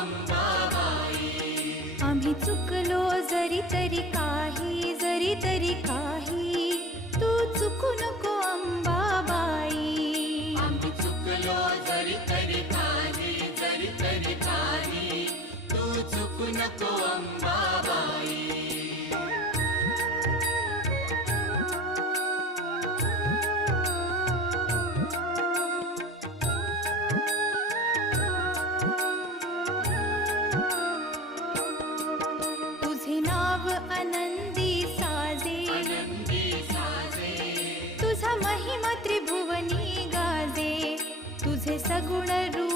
अंबाबाई. आम्ही चुकलो जरी तरी काही, जरी तरी काही, तू चुकू नको अंबाबाई. आम्ही चुकलो जरी तरी काही, जरी तरी काही, तू चुकू नको अंबाबाई. तुझे नाव आनंदी साजे, आनंदी साजे, तुझा महिमा त्रिभुवनी गाजे. तुझे सगुण रूप